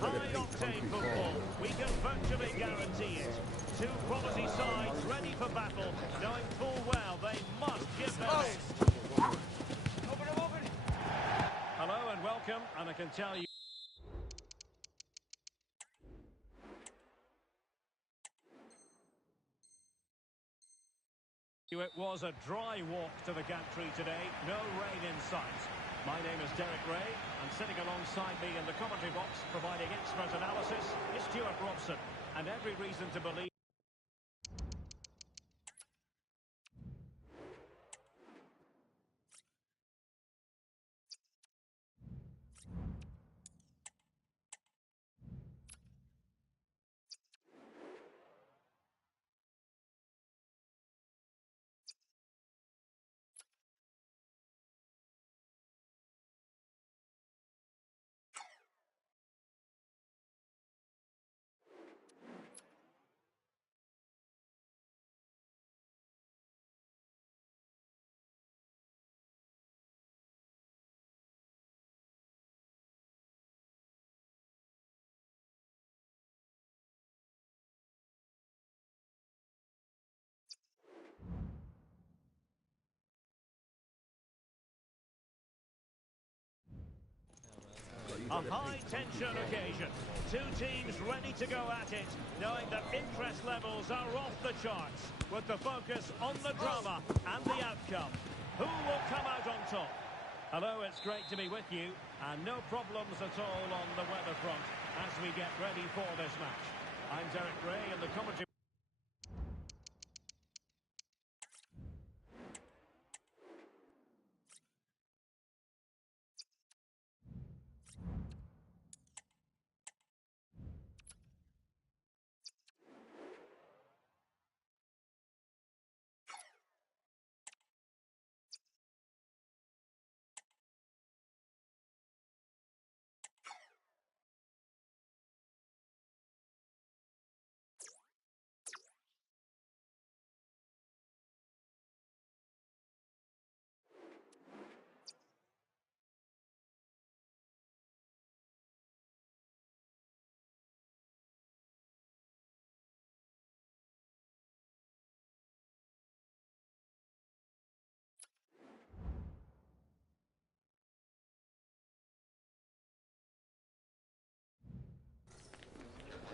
High-octane football, we can virtually guarantee it. Two quality sides ready for battle, knowing full well they must give their best. Hello and welcome, and I can tell you... It was a dry walk to the gantry today, no rain in sight. My name is Derek Ray, and sitting alongside me in the commentary box, providing expert analysis, is Stuart Robson, and every reason to believe... A high-tension occasion. Two teams ready to go at it, knowing that interest levels are off the charts, with the focus on the drama and the outcome. Who will come out on top? Hello, it's great to be with you, and no problems at all on the weather front as we get ready for this match. I'm Derek Ray in the commentary.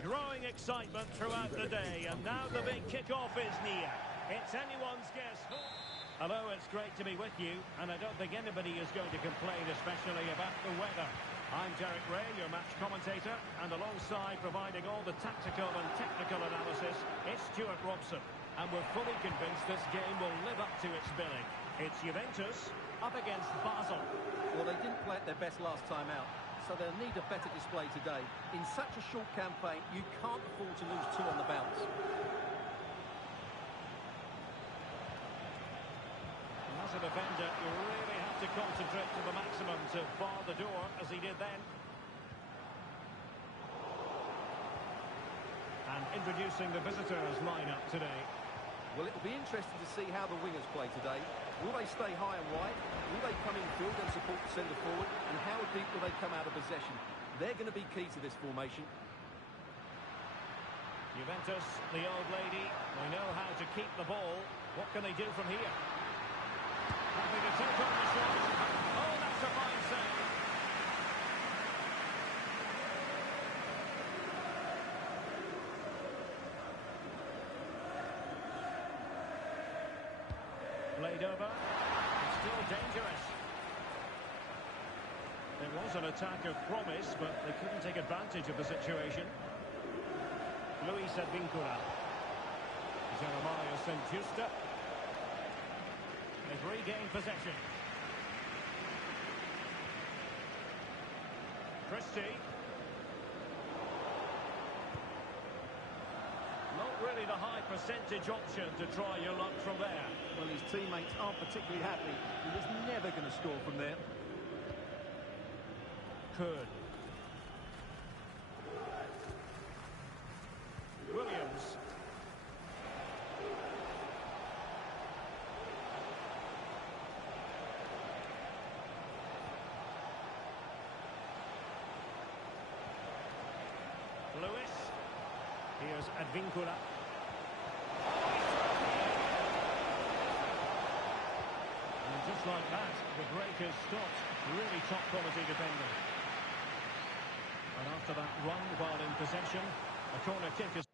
Growing excitement throughout the day, and now the big kick-off is near. It's anyone's guess. Hello, it's great to be with you, and I don't think anybody is going to complain, especially about the weather. I'm Derek Ray, your match commentator, and alongside providing all the tactical and technical analysis, it's Stuart Robson. And we're fully convinced this game will live up to its billing. It's Juventus up against Basel. Well, they didn't play at their best last time out, so they'll need a better display today. In such a short campaign, you can't afford to lose two on the bounce. And as a defender, you really have to concentrate to the maximum to bar the door, as he did then. And introducing the visitors' lineup today. Well, it'll be interesting to see how the wingers play today. Will they stay high and wide? Will they come in field and support the centre forward? And how deep will they come out of possession? They're going to be key to this formation. Juventus, the old lady, they know how to keep the ball. What can they do from here? Happy to take on the shot. Oh, that's a fine save. Played over. It's still dangerous. It was an attack of promise, but they couldn't take advantage of the situation. Luis Advíncula. Jeremiah Saint-Juste. They've regained possession. Christie. Not really the high percentage option to try your luck from there. Well, his teammates aren't particularly happy. He was never going to score from there. Could. Williams. Here's Advincula. And just like that, the break is stopped. Really top quality defending. And after that run while in possession, a corner kick is...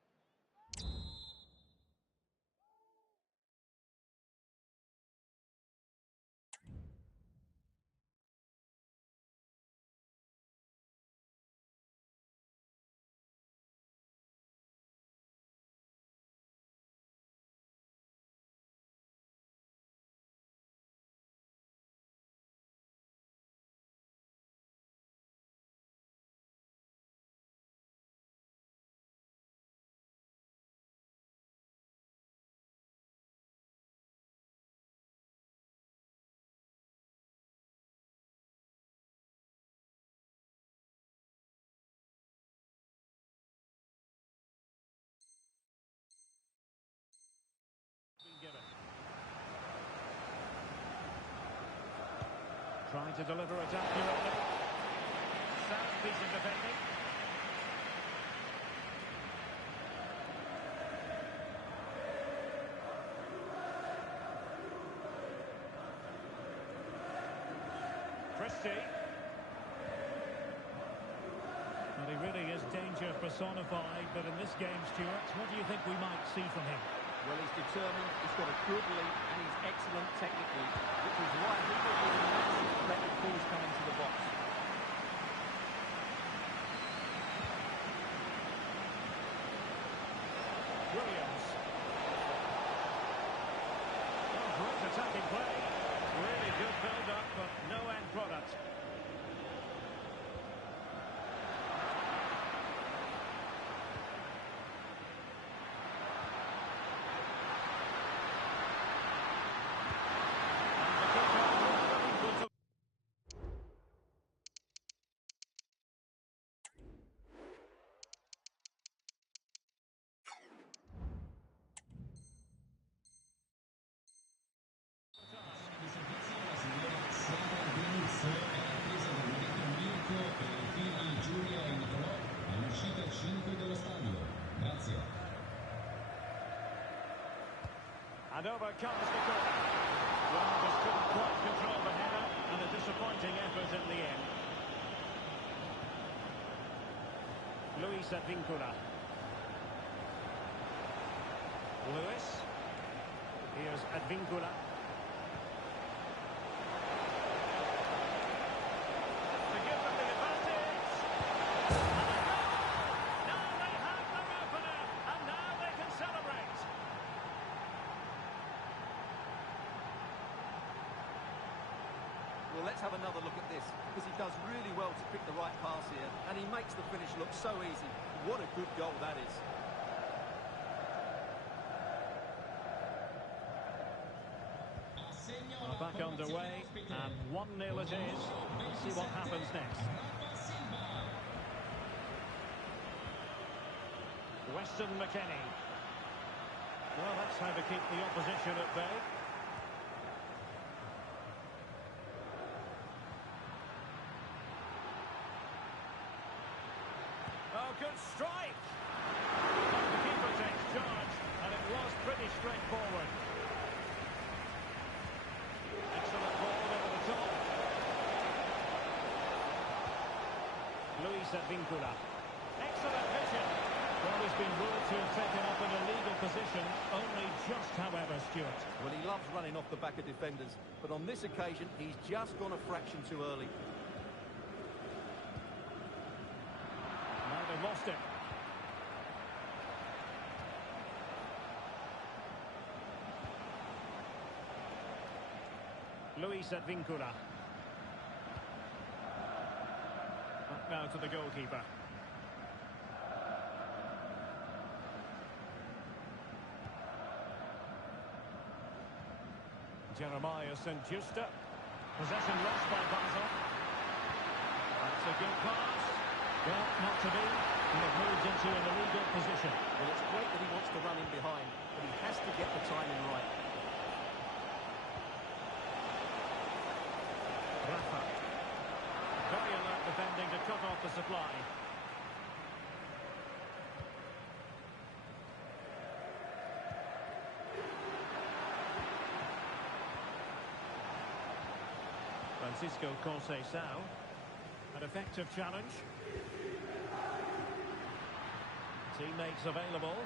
given. Trying to deliver it accurately. Sound piece of defending. Christie. Well, he really is danger personified, but in this game, Stuart, what do you think we might see from him? Well, he's determined, he's got a good lead, and he's excellent technically, which is why he will be a massive threat of balls coming to the box. Williams. Oh, great attacking play. Really good build-up, but no end product. And over comes the corner. Well, just couldn't quite control the header, and a disappointing effort in the end. Luis Advincula. Lewis. Here's Advincula. To give them the advantage. Now they have their opener, and now they can celebrate. Well, let's have another look at this, because he does really well to pick the right pass here, and he makes the finish look so easy. What a good goal that is. Well, back underway, and 1-0 it is. Let's see what happens next. Weston McKennie. Well, that's how to keep the opposition at bay. Oh, good strike! The keeper takes charge, and it was pretty straightforward. Excellent ball over the top. Luis Advincula. Excellent vision. Well, he's been ruled to have taken up an illegal position, only just, however, Stuart. Well, he loves running off the back of defenders, but on this occasion, he's just gone a fraction too early. Now they've lost it. Luis Advincula. Back now to the goalkeeper. Jeremiah St. Justa. Possession lost by Basel. That's a good pass. Well, not to be. And it moves into an illegal position. Well, it's great that he wants to run in behind, but he has to get the timing right. Rafa. Very alert defending to cut off the supply. Francisco Conceição. An effective challenge. Teammates available.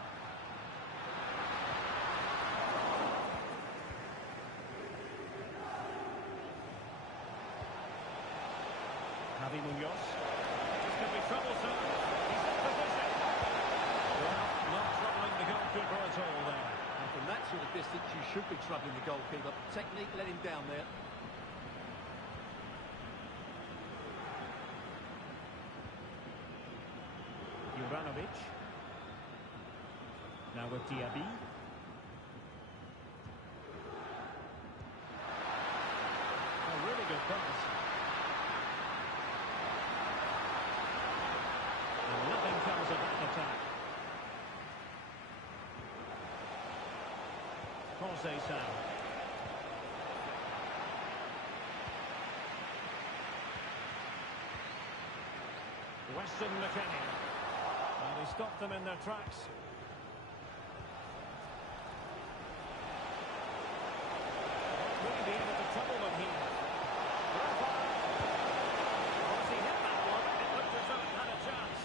Javi Munoz. This could be troublesome. He's in position. Well, not troubling the goalkeeper at all there. And from that sort of distance, you should be troubling the goalkeeper. Technique let him down there. Juranovic. Now with Diaby. A really good pass. And nothing comes of that attack. Conceição. Weston McKennie. And he stopped them in their tracks. Will he be able to trouble them here? Once he hit that one, it looked as though he had a chance.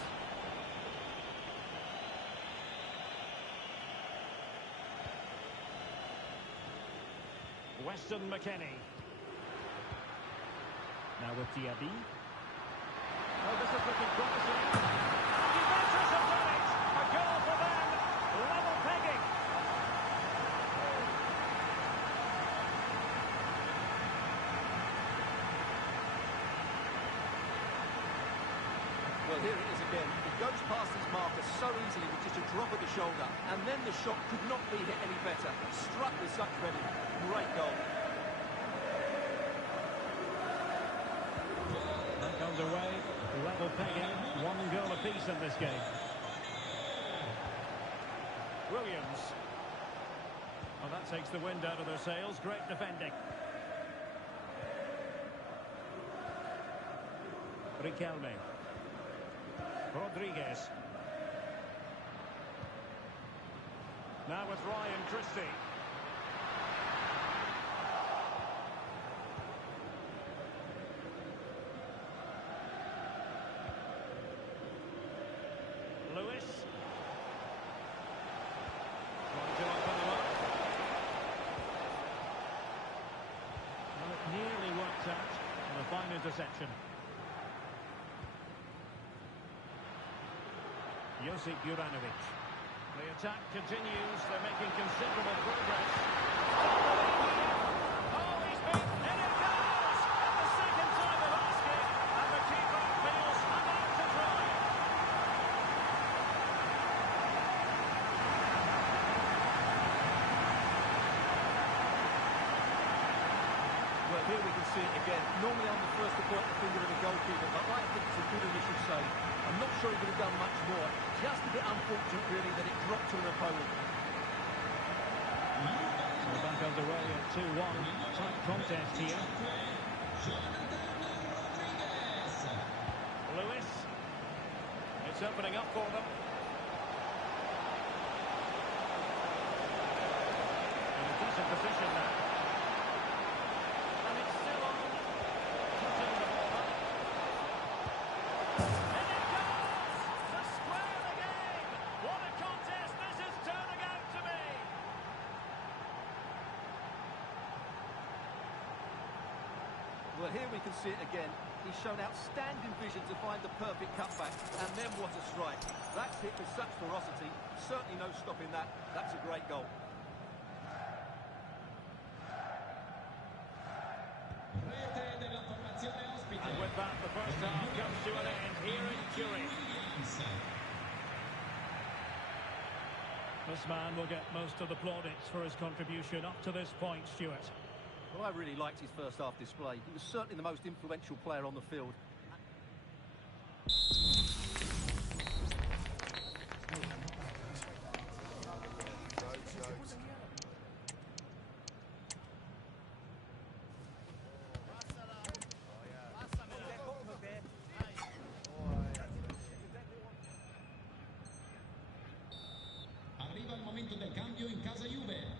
Weston McKennie. Now with Diaby. Oh, this is looking promising. And Juventus have done it! A goal for them! Level pegging! Well, here it is again. He goes past his marker so easily with just a drop of the shoulder, and then the shot could not be hit any better. Struck with such reading. Great goal. Back underway, level pegging, 1 goal apiece in this game. Williams. Well, that takes the wind out of their sails. Great defending. Riquelme. Rodriguez. Now with Ryan Christie. Lewis. Trying to open them up. Well, it nearly worked out on a fine interception. Josip Juranovic. The attack continues. They're making considerable progress. Oh, he's beaten, and it goes! The second time of asking, and the keeper feels about to try. Well, here we can see it again. Normally I'm the first to point the finger at the goalkeeper, but I think it's a good initial save. I'm not sure he could have done much more. Just a bit unfortunate, really, that it dropped to an opponent. So back underway at 2-1. Tight contest here. Lewis. It's opening up for them. In a decent position now. And it's still on. Putting the ball up. And it goes! To square the game! What a contest this is turning out to be! Well, here we can see it again. He's shown outstanding vision to find the perfect cutback. And then what a strike. That's hit with such ferocity. Certainly no stopping that. That's a great goal. And with that, the first half comes to an end here in Turin. This man will get most of the plaudits for his contribution up to this point, Stuart. Well, I really liked his first half display. He was certainly the most influential player on the field.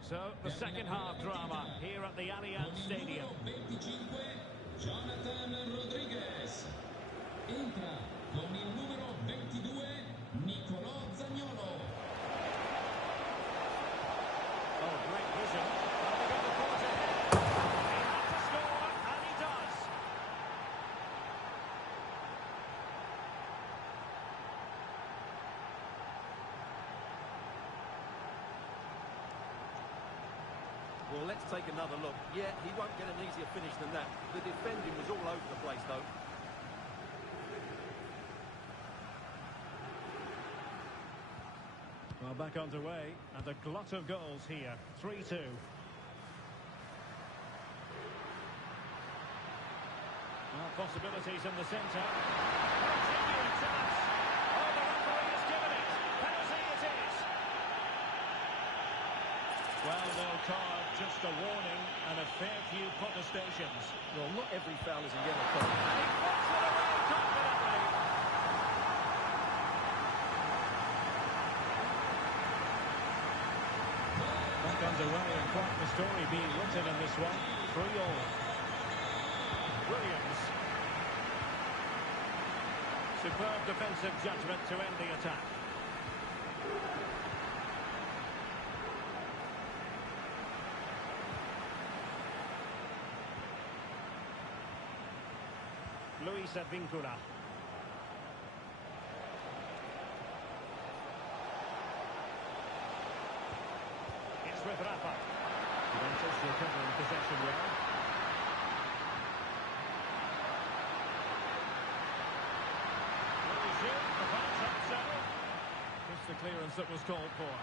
So, the second half drama here at the Allianz Stadium. Jonathan Rodriguez. Entra con il numero 22 Nicolò Zaniolo. Oh, great vision. And they got the ball ahead. He had to score, and he does. Well, let's take another look. Yeah, he won't get an easier finish than that. The defending was all over the place, though. Well, back underway, and a glut of goals here. 3-2. Well, possibilities in the centre. Continuing chance. Oh, the referee has given it. Penalty it is. Well, no card, just a warning and a fair few protestations. Well, not every foul is a yellow card. And he puts it away confidently. Back underway and quite the story being written in this one. 3-all. Williams. Superb defensive judgment to end the attack. Luis Advíncula. It's with Rafa. Juventus recovering possession well. Luis, the pass up settled. Just the clearance that was called for.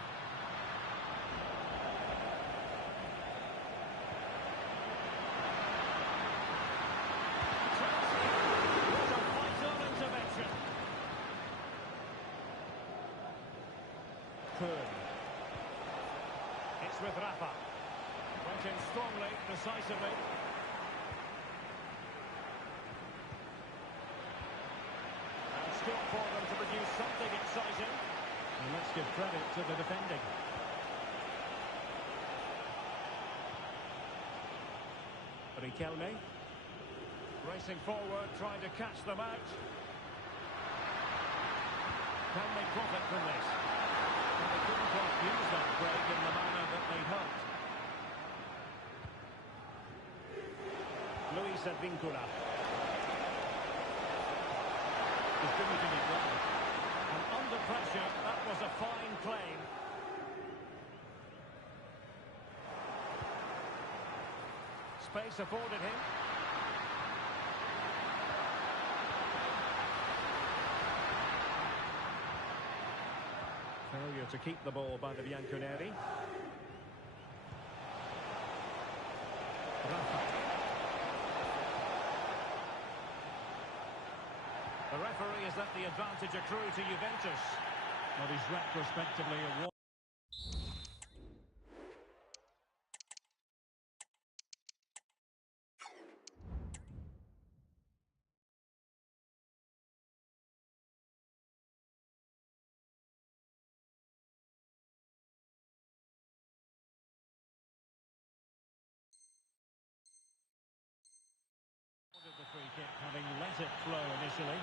It's with Rafa. Went in strongly, decisively. And still for them to produce something exciting. And let's give credit to the defending. Riquelme. Racing forward, trying to catch them out. Can they profit from this? And they couldn't quite use that break in the manner that they hoped. Luis Advíncula. Distributing it well. And under pressure, that was a fine claim. Space afforded him. Failure to keep the ball by the Bianconeri. Rafa. The referee has let the advantage accrue to Juventus. What is retrospectively a warning. The free kick, having let it flow initially.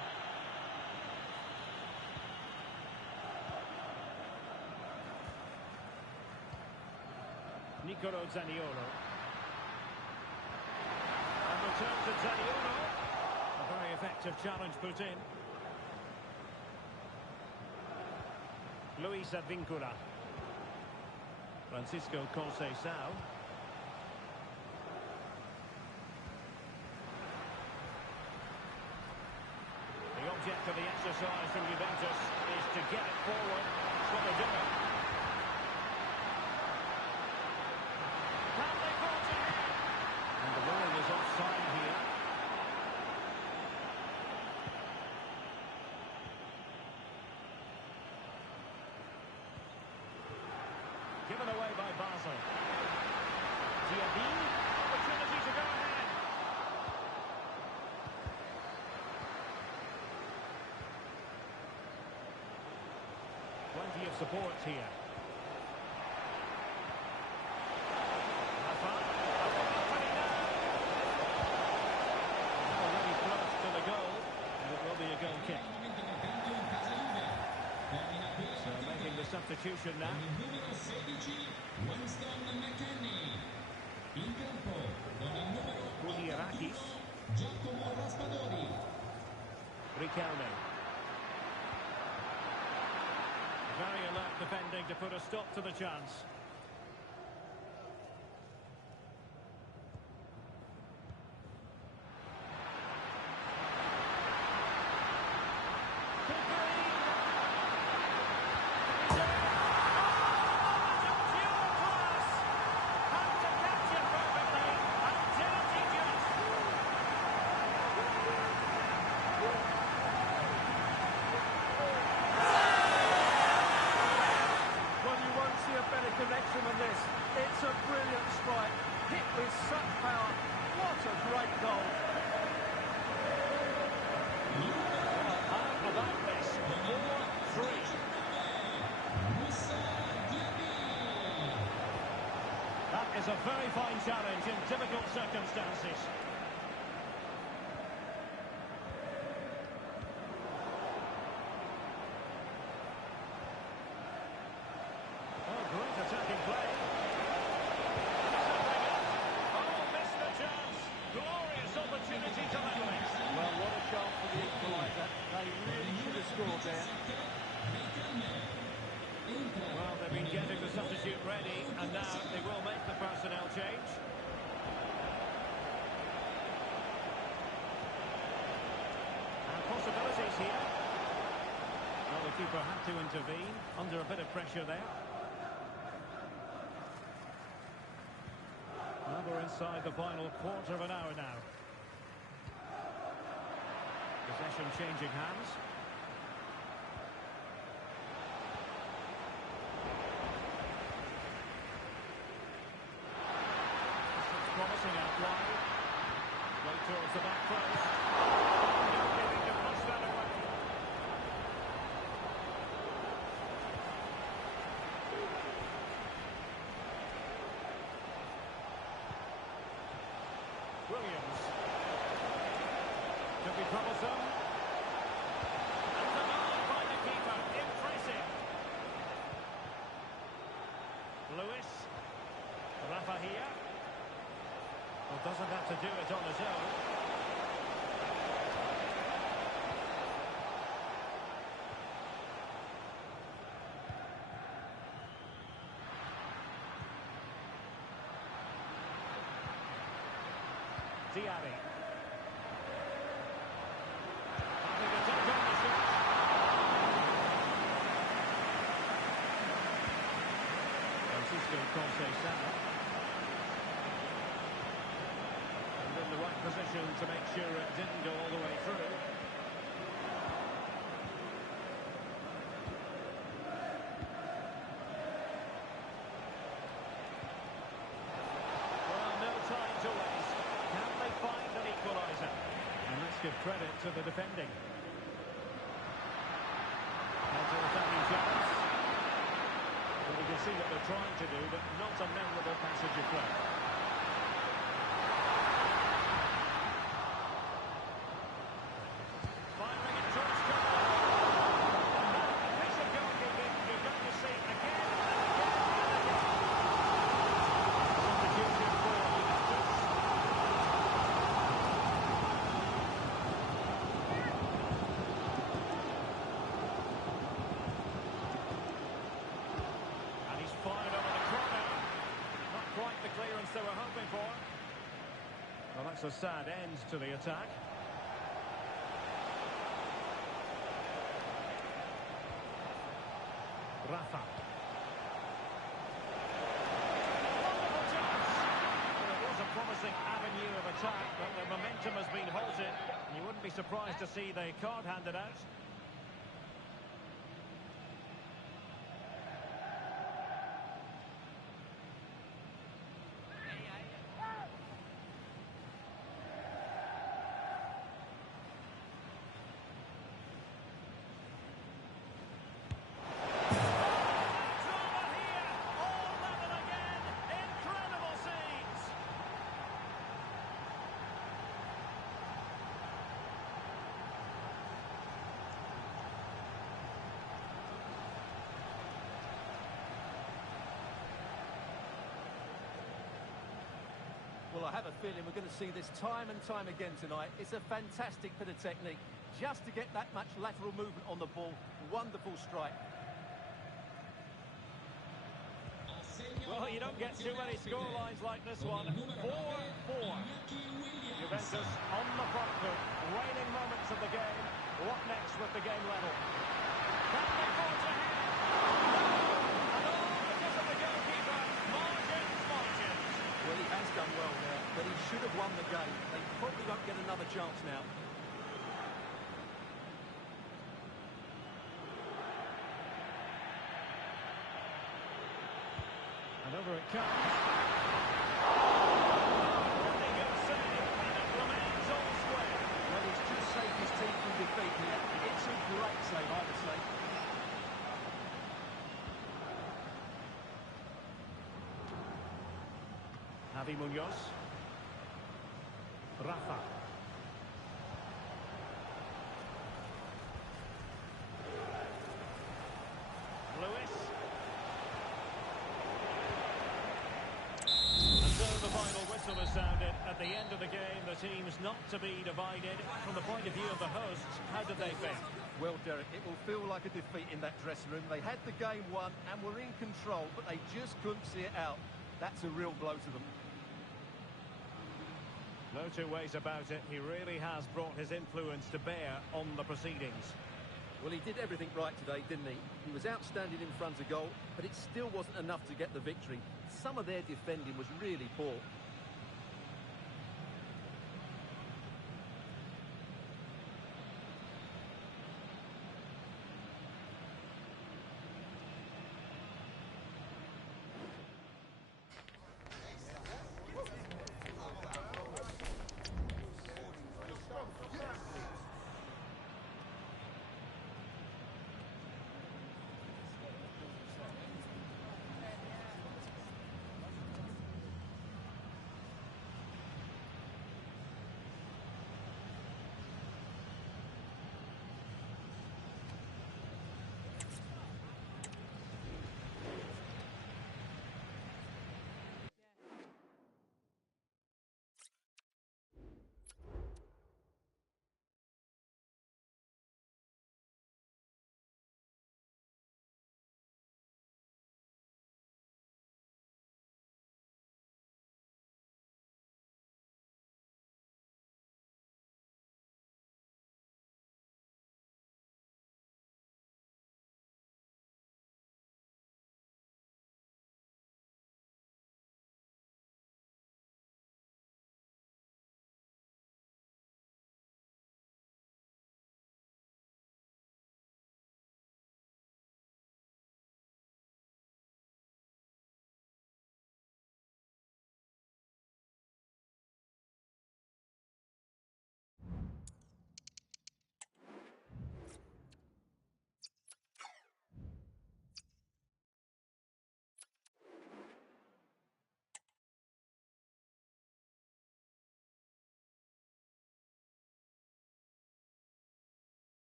Nicolò Zaniolo. And return to Zaniolo. A very effective challenge put in. Luis Advíncula. Francisco Conceição. The object of the exercise from Juventus is to get it forward. That's what they're doing. Can they force ahead? And the ruling is offside here. Given away by Basel. Diabine, opportunity to go ahead. Plenty of support here. Rafa, opening now. substitution now. Con il numero 16, Winston McKennie. In campo, con il numero 81, Giacomo Raspadori. Riquelme. Very alert defending to put a stop to the chance. Connection on this. It's a brilliant strike. Hit with such power. What a great goal. How about this? 4-3. That is a very fine challenge in difficult circumstances. Great attacking play. Oh, missed the chance. Glorious opportunity to level it. Well, what a chance for the equaliser. They really should have scored there. Well, they've been getting the substitute ready, and now they will make the personnel change. And possibilities here. Well, the keeper had to intervene under a bit of pressure there. Well, we're inside the final quarter of an hour now. Possession changing hands. It's promising out wide. Play towards the back post. Getting to push that away. Williams. Could be troublesome. And denied by the keeper. Impressive. Lewis. Rafa here. Well, doesn't have to do it on his own. Diaby. Having a dunk on the shot. Francisco Conceição. And in the right position to make sure it didn't go all the way through. Well, no time to waste. Can they find an equaliser? And let's give credit to the defending. Counter-attacking chance. Well, you can see what they're trying to do, but not a memorable passage of play. Firing it towards goal. And that piece of goalkeeping you're going to see again and again and again. Substitution for Juventus. And he's fired over the corner. Not quite the clearance they were hoping for. Well, that's a sad end to the attack. Rafa. Wonderful chance. Well, it was a promising avenue of attack, but the momentum has been halted. You wouldn't be surprised to see the card handed out. Well, I have a feeling we're going to see this time and time again tonight. It's a fantastic bit of technique. Just to get that much lateral movement on the ball. Wonderful strike. Well, you don't get too many scorelines like this one. 4-4. Juventus on the front foot. Waning moments of the game. What next with the game level? Can they forge ahead? And all because of the goalkeeper. Margins. Well, he has done well there, but he should have won the game. They probably won't get another chance now. And over it comes. Really good save, and it remains all square. Well, he's just saved his team from defeat here. It's a great save, I would say. Javi Munoz. Rafa. Lewis. And so the final whistle is sounded. At the end of the game, the team's not to be divided. From the point of view of the hosts, how did they feel? Well, Derek, it will feel like a defeat in that dressing room. They had the game won and were in control, but they just couldn't see it out. That's a real blow to them. No two ways about it. He really has brought his influence to bear on the proceedings. Well, he did everything right today, didn't he? He was outstanding in front of goal, but it still wasn't enough to get the victory. Some of their defending was really poor.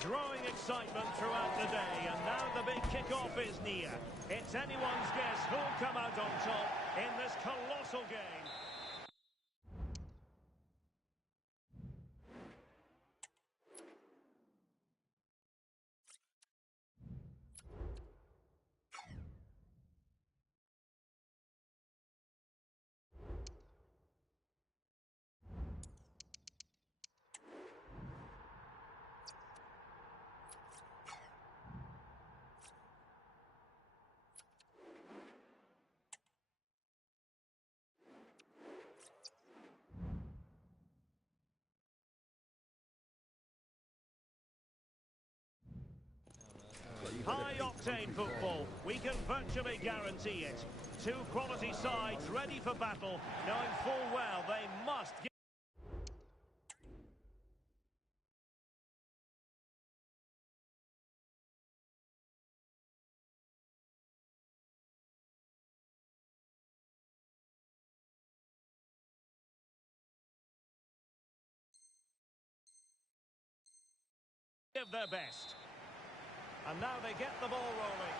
Growing excitement throughout the day, and now the big kick-off is near. It's anyone's guess who'll come out on top in this colossal game. High-octane football. We can virtually guarantee it. Two quality sides ready for battle, knowing full well they must give their best. And now they get the ball rolling.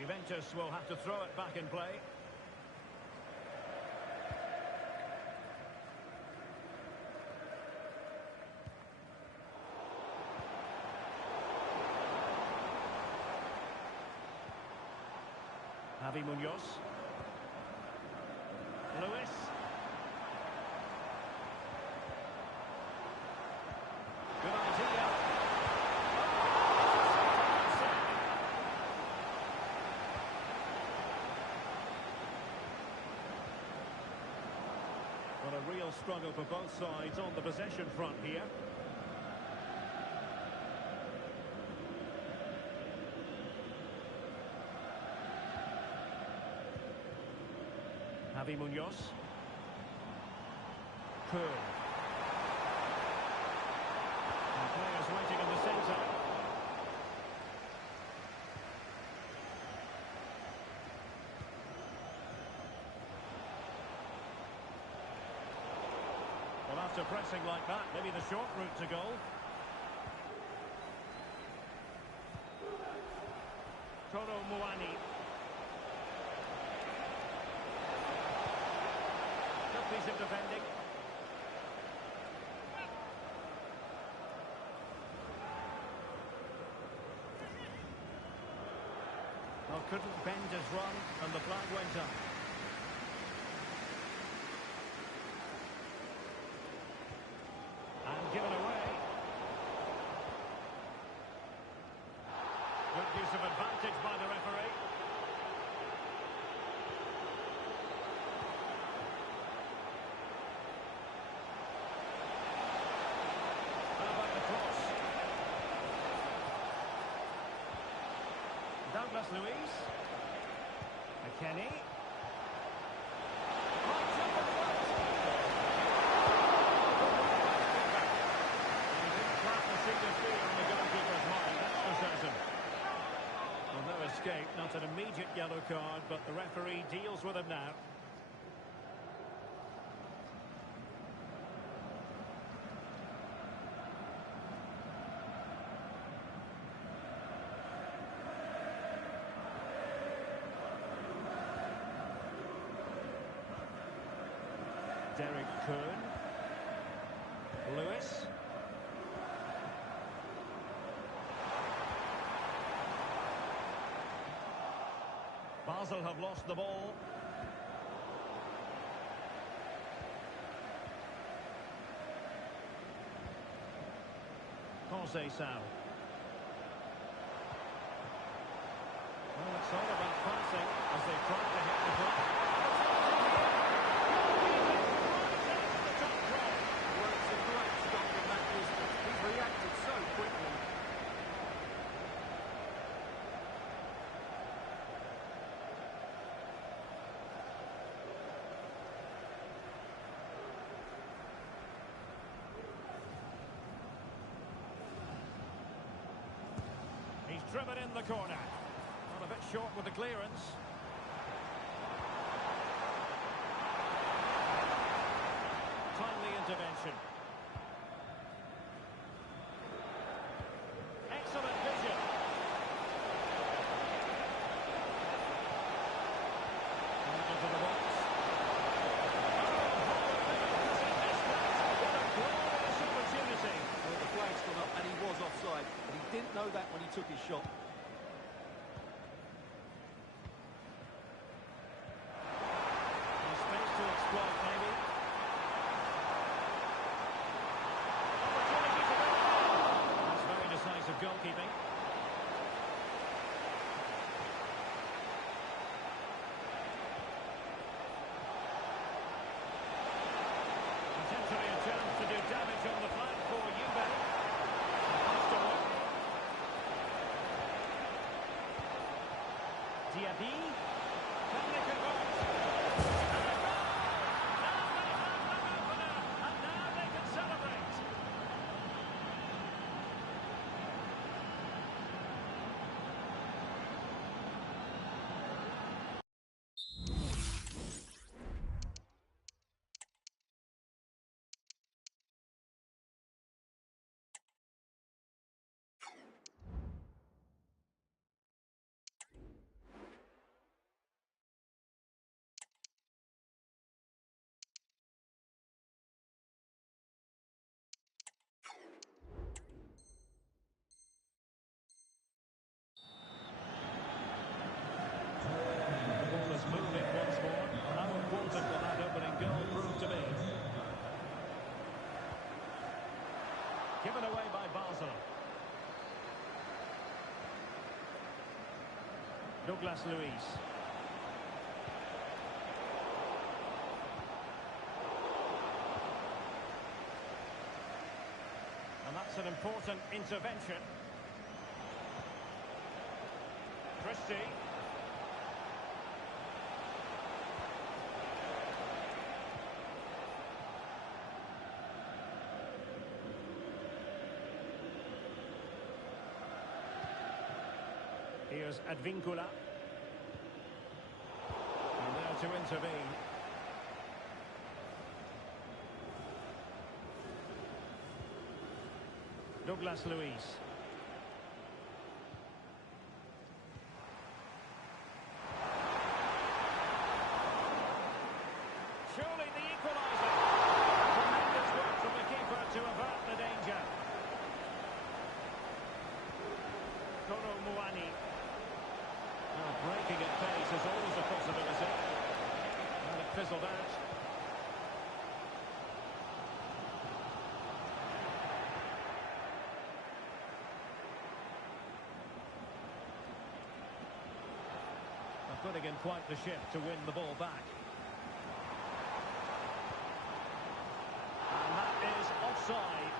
Juventus will have to throw it back in play. Javi Munoz. Lewis. Good idea. What a real struggle for both sides on the possession front here. Javi Munoz. Cool. And players waiting in the centre. Well, after pressing like that, maybe the short route to goal. Toro Muani. Piece of defending. Well, couldn't bend his run, and the flag went up. And given away. Good use of advantage by the referee. Douglas Luiz. McKennie. He didn't plant the single fear on the goalkeeper's mind, that's for certain. Well, no escape, not an immediate yellow card, but the referee deals with him now. Derek Kuhn. Lewis. Basel have lost the ball. Conceição. Well, it's all about passing as they try to hit the ball. Reacted so quickly. He's driven in the corner. Not a bit short with the clearance. Timely intervention. Excellent vision. Into the box. What a glorious opportunity. Well, the flag's gone up and he was offside, but he didn't know that when he took his shot. Space to exploit, maybe. Opportunity for goal. That's very decisive goalkeeping. Madi. Can they convert? And a goal! Now they have the opener, and now they can celebrate. The ball is moving once more. How important will that opening goal prove to be? Given away by Basel. Douglas Luiz. And that's an important intervention. Christie. Here's Advincula. And there to intervene. Douglas Luiz. Surely the equaliser. Tremendous work from the keeper to avert the danger. Kolo Muani. Breaking at pace is always a possibility. And it fizzled out. And putting in quite the shift to win the ball back. And that is offside.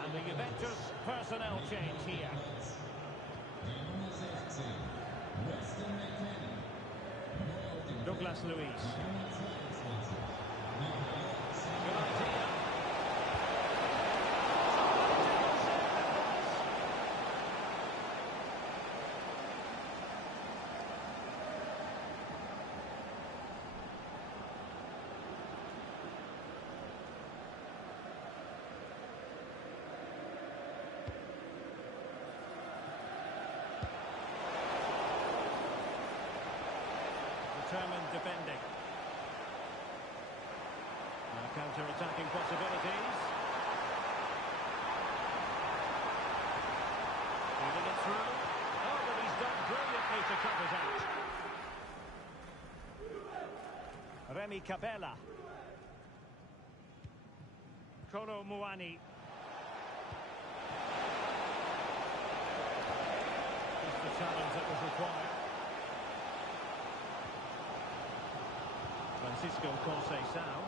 And the Juventus personnel change here. Douglas Luiz. Good idea. Determined defending. Counter-attacking possibilities. Feeding it through. Oh, but he's done brilliantly to cut it out. Remy Cabella. Kolo Muani. Just the challenge that was required. Francisco Conceição.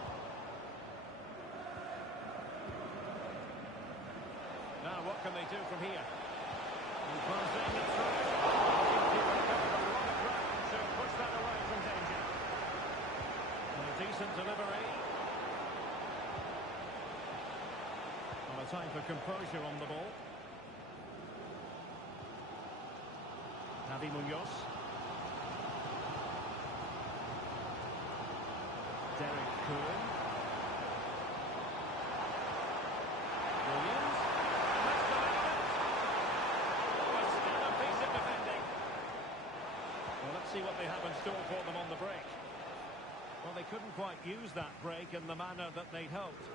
Now, what can they do from here? And crossing it through. He recovered a lot of ground to push that away from danger. And a decent delivery. Well, a time for composure on the ball. Javi Munoz. Derek Kuhn. Williams. And that's the end of it. Oh, a stellar piece of defending. Well, let's see what they have in store for them on the break. Well, they couldn't quite use that break in the manner that they'd hoped.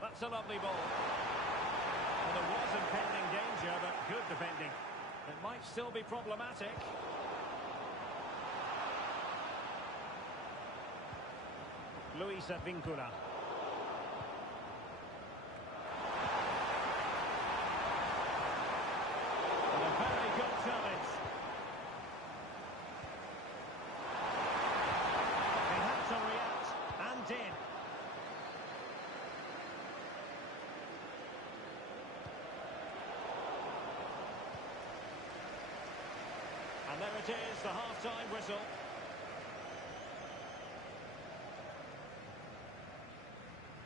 That's a lovely ball. Well, there was impending danger, but good defending. It might still be problematic. Luis Advíncula. And a very good challenge. They had to react, and did. And there it is, the half-time whistle.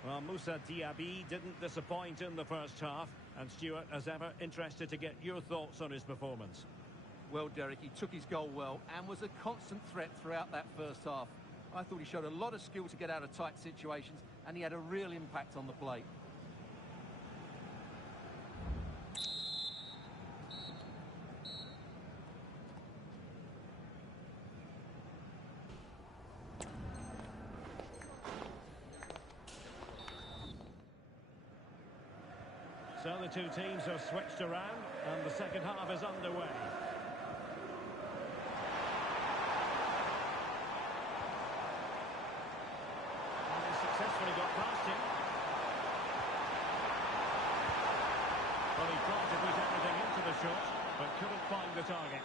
Well, Moussa Diaby didn't disappoint in the first half. And Stuart, as ever, interested to get your thoughts on his performance. Well, Derek, he took his goal well and was a constant threat throughout that first half. I thought he showed a lot of skill to get out of tight situations, and he had a real impact on the plate. So the two teams have switched around, and the second half is underway. And he successfully got past him. Well, he tried to put everything into the shot, but couldn't find the target.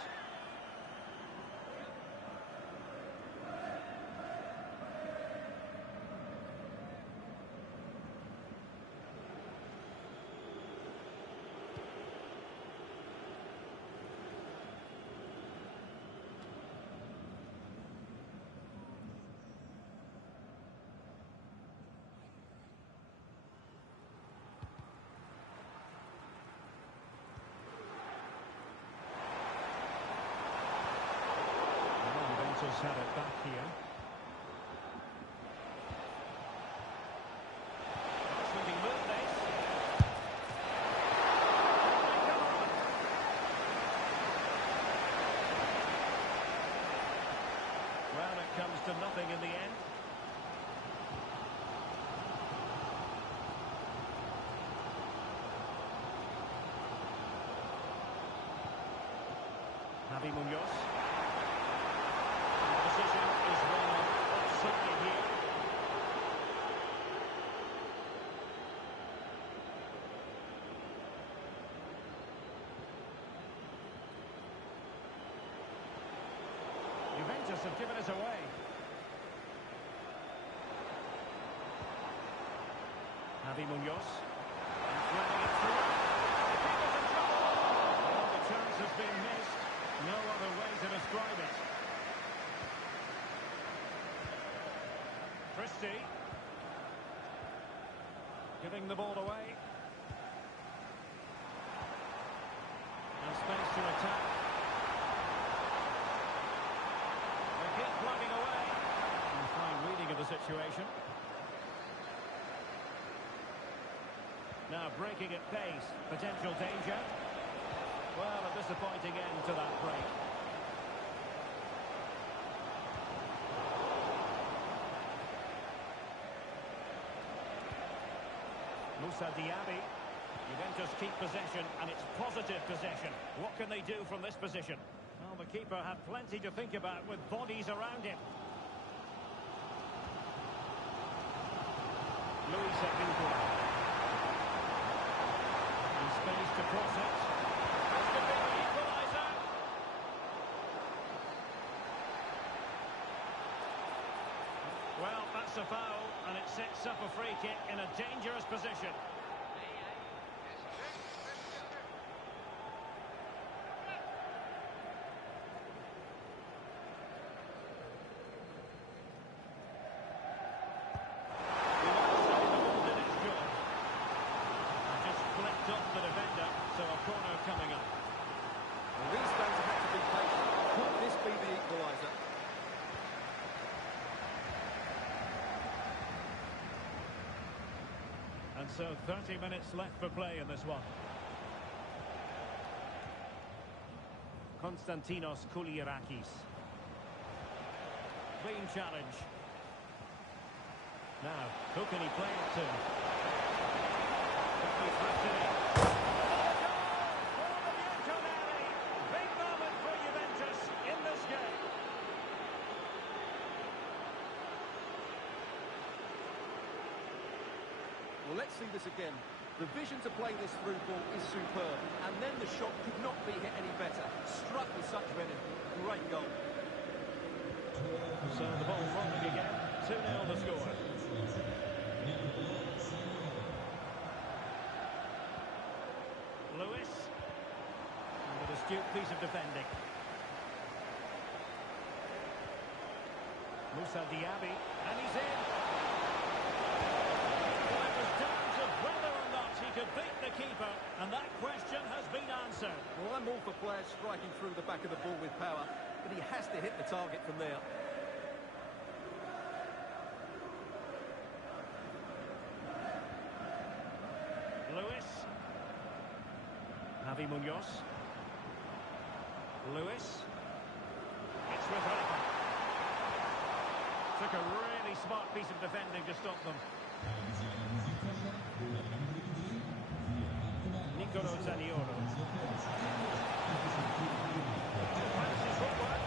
Juventus had it back here. That's looking good, this. Well, it comes to nothing in the end. Javi Munoz. The decision is one of offside here. Juventus have given it away. Javi Munoz. And threading it through. The keeper's in trouble. Oh, the chance has been missed. No other way to describe it. Christie. Giving the ball away. And space to attack. They keep plugging away. And fine reading of the situation. Now breaking at pace. Potential danger. Well, a disappointing end to that break. Moussa Diaby. Juventus keep possession, and it's positive possession. What can they do from this position? Well, the keeper had plenty to think about with bodies around him. Luis Advíncula. And space to cross it. Has to be the equaliser. Well, that's a foul, and it sets up a free kick in a dangerous position. knocked off the defender, so a corner coming up. Well, these fans have had to be patient. Could this be the equaliser? And so 30 minutes left for play in this one. Konstantinos Kouliarakis. Clean challenge. Now, who can he play it to? Quickly thrust it in. Big moment for Juventus in this game. Well, let's see this again. The vision to play this through ball is superb, and then the shot could not be hit any better. Struck with such venom. Great goal. So the ball rolling again. 2-0 the score. Lewis. And an astute piece of defending. Moussa Diaby. And he's in. Well, it was down to whether or not he could beat the keeper. And that question has been answered. Well, I'm all for players striking through the back of the ball with power, but he has to hit the target from there. Lewis. Javi Munoz. Lewis. It's with Rafa. Took a really smart piece of defending to stop them. Nicolo Zaniolo. Fancy footwork.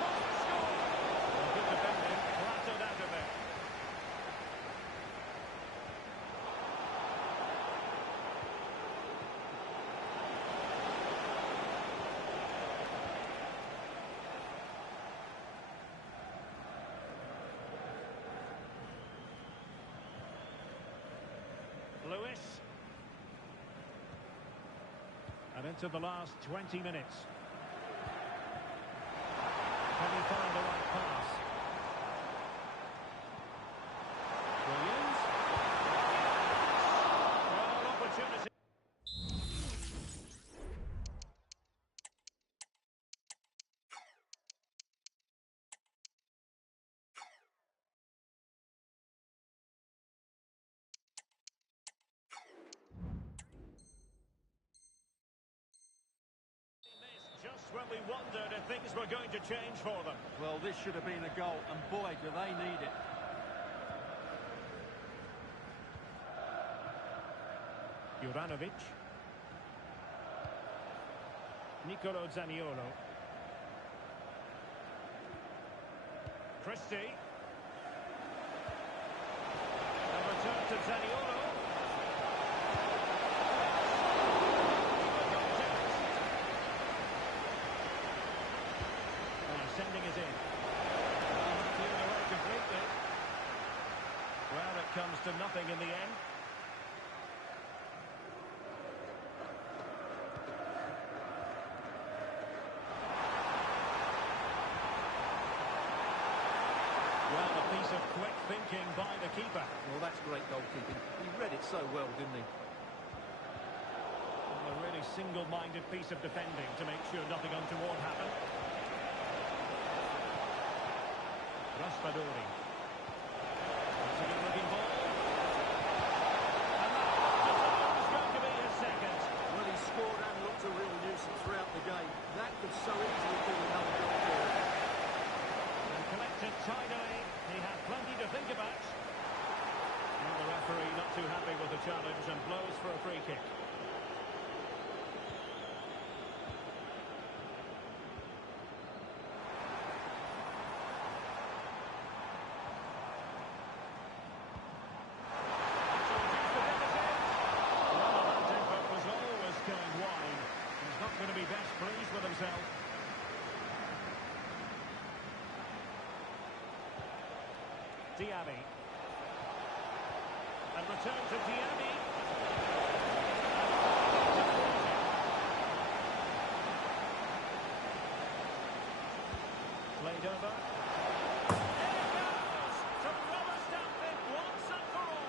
Must score. Good defending, flattered out of there. Lewis. And into the last 20 minutes. Can he find the right pass? Williams. Well, opportunity. Just when we wondered if things were going to change for them. Well, this should have been a goal, and boy, do they need it. Juranovic. Nicolo Zaniolo. Christie. And return to Zaniolo. Sending it in. Cleared away completely. Well, it comes to nothing in the end. Well, a piece of quick thinking by the keeper. Well, that's great goalkeeping. He read it so well, didn't he? Well, a really single-minded piece of defending to make sure nothing untoward happened. Raspadori. That's a good-looking ball. And that was going to be his second. Well, he scored and looked a real nuisance throughout the game. That could so easily be another goal for him. And collected tidily. He had plenty to think about. And the referee not too happy with the challenge and blows for a free kick. Diaby. And return to Diaby. Played over. There it goes! To rubber stamp it once and for all.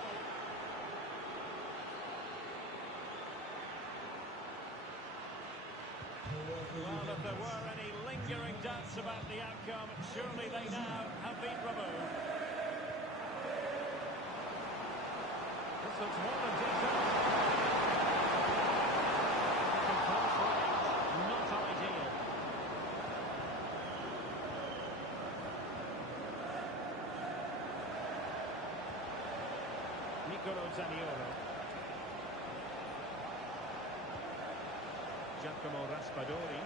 there were any lingering doubts about the outcome, surely they now have been removed. This looks more than decent. Not ideal. Nicolo Zaniolo. Giacomo Raspadori.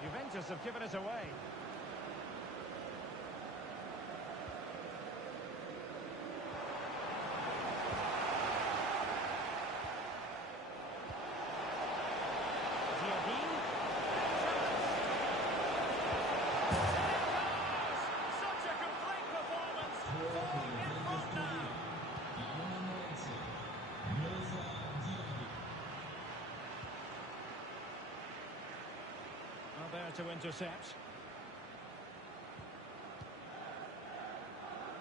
Juventus have given us away. Such a complete performance. Falling in front now. Well, there to intercept.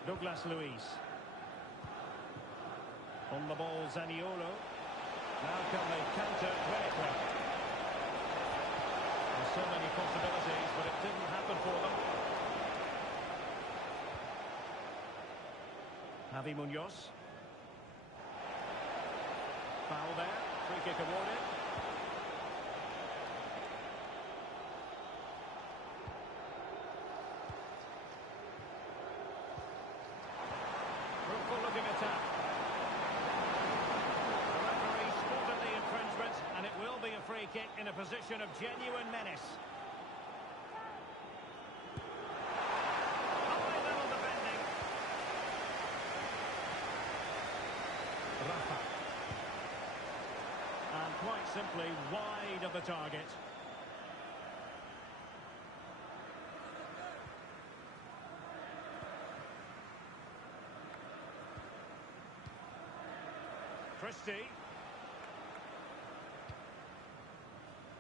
Douglas Luiz. On the ball, Zaniolo. Now can they counter clinically? There's so many possibilities, but it didn't happen for them. Javi Munoz. Foul there. Free kick awarded. Fruitful looking attack. The referee spotted the infringement, and it will be a free kick in a position of genuine menace. High level defending. Rafa. And quite simply wide of the target. Christie.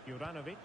Juranovic.